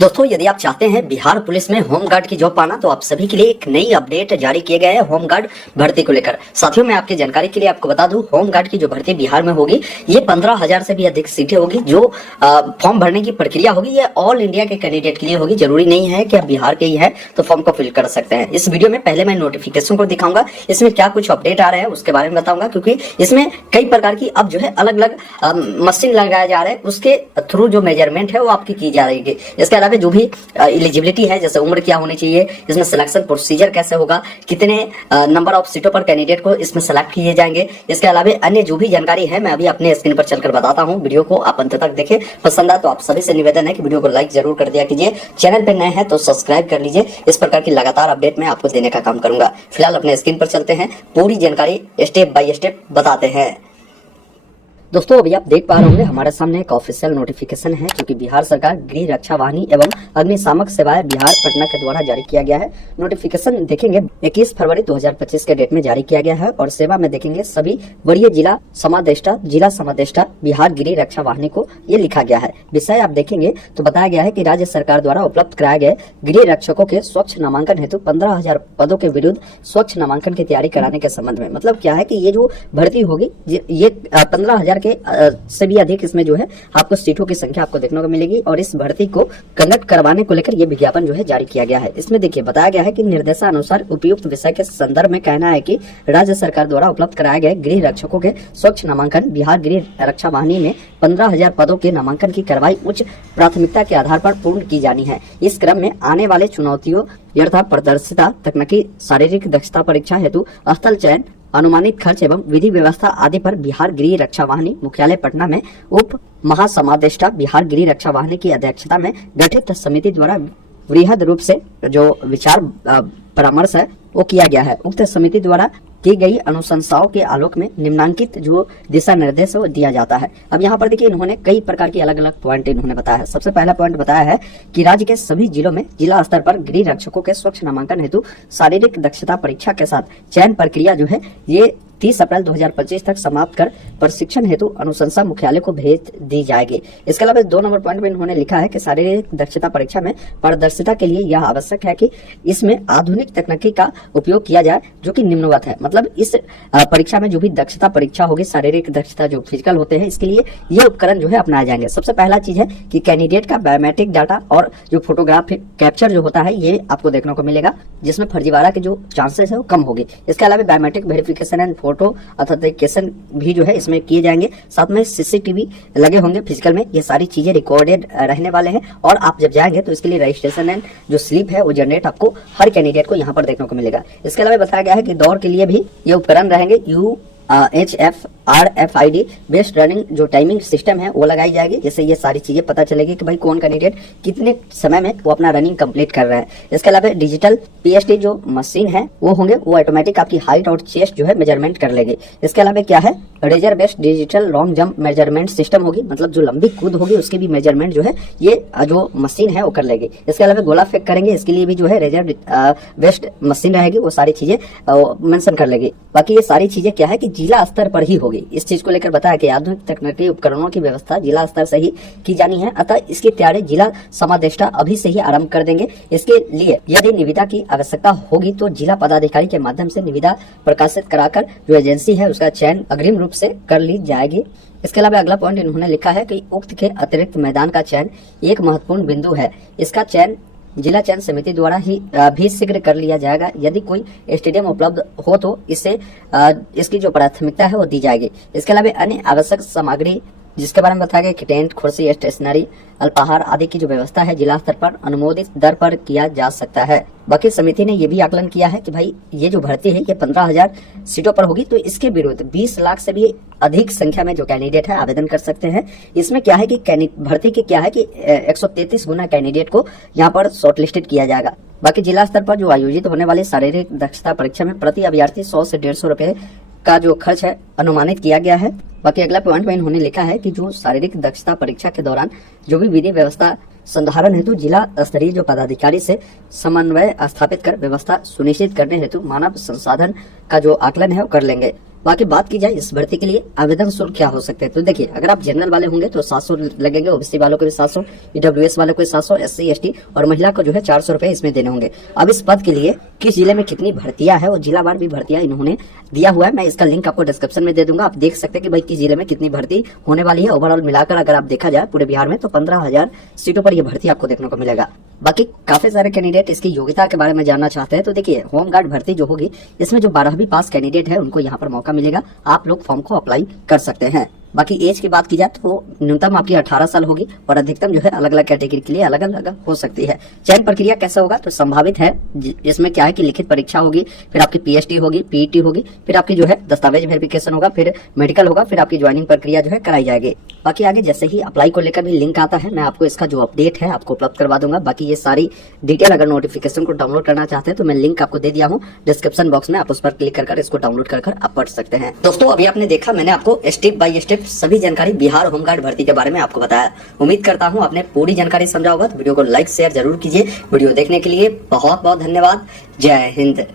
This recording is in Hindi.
दोस्तों, यदि आप चाहते हैं बिहार पुलिस में होमगार्ड की जॉब पाना तो आप सभी के लिए एक नई अपडेट जारी किए गए हैं होमगार्ड भर्ती को लेकर। साथियों, मैं आपकी जानकारी के लिए आपको बता दूं, होमगार्ड की जो भर्ती बिहार में होगी ये 15,000 से भी अधिक सीटें होगी। जो फॉर्म भरने की प्रक्रिया होगी ये ऑल इंडिया के कैंडिडेट के लिए होगी। जरूरी नहीं है कि आप बिहार के ही है तो फॉर्म को फिल कर सकते हैं। इस वीडियो में पहले मैं नोटिफिकेशन को दिखाऊंगा, इसमें क्या कुछ अपडेट आ रहे हैं उसके बारे में बताऊंगा, क्योंकि इसमें कई प्रकार की अब जो है अलग अलग मशीन लगाया जा रहा है, उसके थ्रू जो मेजरमेंट है वो आपकी की जा रही है। इसके अलावा जो भी एलिजिबिलिटी है, जैसे उम्र क्या होनी चाहिए, इसमें सिलेक्शन प्रोसीजर कैसे होगा, कितने नंबर ऑफ सीटों पर कैंडिडेट को इसमें सेलेक्ट किए जाएंगे, इसके अलावा अन्य जो भी जानकारी है मैं अभी अपने स्क्रीन पर चलकर बताता हूं। वीडियो को आप अंत तक देखें। पसंद आए तो आप सभी से निवेदन है कि वीडियो को लाइक जरूर कर दिया कीजिए। चैनल पर नए हैं तो सब्सक्राइब कर लीजिए। इस प्रकार की लगातार अपडेट मैं आपको देने का काम करूंगा। फिलहाल अपने स्क्रीन पर चलते हैं, पूरी जानकारी स्टेप बाय स्टेप बताते हैं। दोस्तों, अभी आप देख पा रहे होंगे हमारे सामने एक ऑफिशियल नोटिफिकेशन है जो कि बिहार सरकार गृह रक्षा वाहिनी एवं अग्निशामक सेवाएं बिहार पटना के द्वारा जारी किया गया है। नोटिफिकेशन देखेंगे 21 फरवरी 2025 के डेट में जारी किया गया है और सेवा में देखेंगे सभी वरीय जिला समादेष्टा बिहार गृह रक्षा वाहिनी को ये लिखा गया है। विषय आप देखेंगे तो बताया गया है कि राज्य सरकार द्वारा उपलब्ध कराए गए गृह रक्षकों के स्वच्छ नामांकन हेतु 15,000 पदों के विरुद्ध स्वच्छ नामांकन की तैयारी कराने के संबंध में। मतलब क्या है कि ये जो भर्ती होगी ये 15,000 से भी अधिक इसमें जो है आपको सीटों की संख्या आपको देखने को मिलेगी और इस भर्ती को कंडक्ट करवाने को लेकर ये विज्ञापन जो है जारी किया गया है। इसमें देखिए बताया गया है कि निर्देशानुसार उपयुक्त विषय के संदर्भ में कहना है कि राज्य सरकार द्वारा उपलब्ध कराए गए गृह रक्षकों के स्वच्छ नामांकन बिहार गृह रक्षा वाहिनी में 15,000 पदों के नामांकन की कार्रवाई उच्च प्राथमिकता के आधार पर पूर्ण की जानी है। इस क्रम में आने वाले चुनौतियों यथा प्रदर्शिता, तकनीकी, शारीरिक दक्षता परीक्षा हेतु स्थल चयन, अनुमानित खर्च एवं विधि व्यवस्था आदि पर बिहार गृह रक्षा वाहिनी मुख्यालय पटना में उप महासमादेष्टा बिहार गृह रक्षा वाहिनी की अध्यक्षता में गठित समिति द्वारा वृहद रूप से जो विचार परामर्श है वो किया गया है। उक्त समिति द्वारा की गई अनुशंसाओं के आलोक में निम्नांकित जो दिशा निर्देश है वो दिया जाता है। अब यहाँ पर देखिए इन्होंने कई प्रकार की अलग अलग पॉइंट इन्होंने बताया है। सबसे पहला पॉइंट बताया है कि राज्य के सभी जिलों में जिला स्तर पर गृह रक्षकों के स्वच्छ नामांकन हेतु शारीरिक दक्षता परीक्षा के साथ चयन प्रक्रिया जो है ये 30 अप्रैल 2025 तक समाप्त कर प्रशिक्षण हेतु अनुशंसा मुख्यालय को भेज दी जाएगी। इसके अलावा 2 नंबर पॉइंट में इन्होंने लिखा है कि शारीरिक दक्षता परीक्षा में पारदर्शिता के लिए यह आवश्यक है कि इसमें आधुनिक तकनीकी का उपयोग किया जाए जो कि निम्नवत है। मतलब इस परीक्षा में जो भी दक्षता परीक्षा होगी, शारीरिक दक्षता जो फिजिकल होते हैं, इसके लिए ये उपकरण जो है अपनाए जाएंगे। सबसे पहला चीज है कि कैंडिडेट का बायोमेट्रिक डाटा और जो फोटोग्राफिक कैप्चर जो होता है ये आपको देखने को मिलेगा, जिसमें फर्जीवाड़ा के जो चांसेस है वो कम होगी। इसके अलावा biometric verification and photo authentication भी जो है इसमें किए जाएंगे। साथ में सीसीटीवी लगे होंगे फिजिकल में। ये सारी चीजें रिकॉर्डेड रहने वाले हैं और आप जब जाएंगे तो इसके लिए रजिस्ट्रेशन एंड जो स्लिप है वो जनरेट आपको हर कैंडिडेट को यहाँ पर देखने को मिलेगा। इसके अलावा बताया गया है कि दौड़ के लिए भी ये उपकरण रहेंगे। UHF-RFID बेस्ड रनिंग जो टाइमिंग सिस्टम है वो लगाई जाएगी, जिससे ये सारी चीजें पता चलेगी कि भाई कौन कैंडिडेट कितने समय में वो अपना रनिंग कंप्लीट कर रहा है। इसके अलावा डिजिटल PST जो मशीन है वो होंगे, वो ऑटोमेटिक आपकी हाइट और चेस्ट जो है मेजरमेंट कर लेगी। इसके अलावा क्या है, laser based digital long jump measurement system होगी, मतलब जो लंबी कूद होगी उसकी भी मेजरमेंट जो है ये जो मशीन है वो कर लेगी। इसके अलावा गोला फेंक करेंगे, इसके लिए भी जो है रेजर बेस्ड मशीन रहेगी, वो सारी चीजें मेंशन कर लेगी। बाकी ये सारी चीजें क्या है कि जिला स्तर पर ही होगी। इस चीज को लेकर बताया कि आधुनिक तकनीकी उपकरणों की व्यवस्था जिला स्तर से ही की जानी है, अतः इसकी तैयारी जिला समादेष्टा अभी से ही आरंभ कर देंगे। इसके लिए यदि निविदा की आवश्यकता होगी तो जिला पदाधिकारी के माध्यम से निविदा प्रकाशित कराकर जो एजेंसी है उसका चयन अग्रिम रूप से कर ली जाएगी। इसके अलावा अगला पॉइंट इन्होंने लिखा है कि उक्त के अतिरिक्त मैदान का चयन एक महत्वपूर्ण बिंदु है। इसका चयन जिला चयन समिति द्वारा ही भी शीघ्र कर लिया जाएगा। यदि कोई स्टेडियम उपलब्ध हो तो इससे इसकी जो प्राथमिकता है वो दी जाएगी। इसके अलावा अन्य आवश्यक सामग्री जिसके बारे में बताया गया कि टेंट, कुर्सी, स्टेशनरी, अल्पाहार आदि की जो व्यवस्था है जिला स्तर पर अनुमोदित दर पर किया जा सकता है। बाकी समिति ने ये भी आकलन किया है कि भाई ये जो भर्ती है ये 15,000 सीटों पर होगी, तो इसके विरुद्ध 20 लाख से भी अधिक संख्या में जो कैंडिडेट है आवेदन कर सकते हैं। इसमें क्या है कि भर्ती की क्या है कि 133 गुना कैंडिडेट को यहाँ पर शॉर्टलिस्टेड किया जाएगा। बाकी जिला स्तर पर जो आयोजित होने वाली शारीरिक दक्षता परीक्षा में प्रति अभ्यर्थी 100 से 150 रुपए का जो खर्च है अनुमानित किया गया है। बाकी अगला पॉइंट में इन्होंने लिखा है कि जो शारीरिक दक्षता परीक्षा के दौरान जो भी विधि व्यवस्था संधारण हेतु जिला स्तरीय जो पदाधिकारी से समन्वय स्थापित कर व्यवस्था सुनिश्चित करने हेतु मानव संसाधन का जो आकलन है वो कर लेंगे। बाकी बात की जाए इस भर्ती के लिए आवेदन शुल्क क्या हो सकते हैं, तो देखिए अगर आप जनरल वाले होंगे तो 700 लगेंगे, ओबीसी वालों को भी 700, ईडब्ल्यूएस वालों को 700, एससी एसटी और महिला को जो है 400 रुपए इसमें देने होंगे। अब इस पद के लिए किस जिले में कितनी भर्तियां है और जिलावार भी भर्तियां इन्होंने दिया हुआ है, मैं इसका लिंक आपको डिस्क्रिप्शन में दे दूंगा। आप देख सकते हैं कि भाई किस जिले में कितनी भर्ती होने वाली है। ओवरऑल मिलाकर अगर आप देखा जाए पूरे बिहार में तो 15,000 सीटों पर यह भर्ती आपको देखने को मिलेगा। बाकी काफी सारे कैंडिडेट इसकी योग्यता के बारे में जानना चाहते हैं, तो देखिए होमगार्ड भर्ती जो होगी इसमें जो 12वीं पास कैंडिडेट है उनको यहाँ पर मौका मिलेगा, आप लोग फॉर्म को अप्लाई कर सकते हैं। बाकी एज की बात की जाए तो न्यूनतम आपकी 18 साल होगी और अधिकतम जो है अलग अलग कैटेगरी के लिए अलग अलग हो सकती है। चयन प्रक्रिया कैसा होगा, तो संभावित है जिसमें क्या है कि लिखित परीक्षा होगी, फिर आपकी पीएचडी होगी, पीईटी होगी, फिर आपकी जो है दस्तावेज वेरिफिकेशन होगा, फिर मेडिकल होगा, फिर आपकी ज्वाइनिंग प्रक्रिया जो है कराई जाएगी। बाकी आगे जैसे ही अप्लाई को लेकर भी लिंक आता है मैं आपको इसका जो अपडेट है आपको उपलब्ध करवा दूंगा। बाकी ये सारी डिटेल अगर नोटिफिकेशन को डाउनलोड करना चाहते हैं तो मैं लिंक आपको दे दिया हूँ डिस्क्रिप्शन बॉक्स में, आप उस पर क्लिक कर इसको डाउनलोड कर आप पढ़ सकते हैं। दोस्तों अभी आपने देखा मैंने आपको स्टेप बाय स्टेप सभी जानकारी बिहार होमगार्ड भर्ती के बारे में आपको बताया। उम्मीद करता हूं आपने पूरी जानकारी समझा होगा। तो वीडियो को लाइक शेयर जरूर कीजिए। वीडियो देखने के लिए बहुत बहुत धन्यवाद। जय हिंद।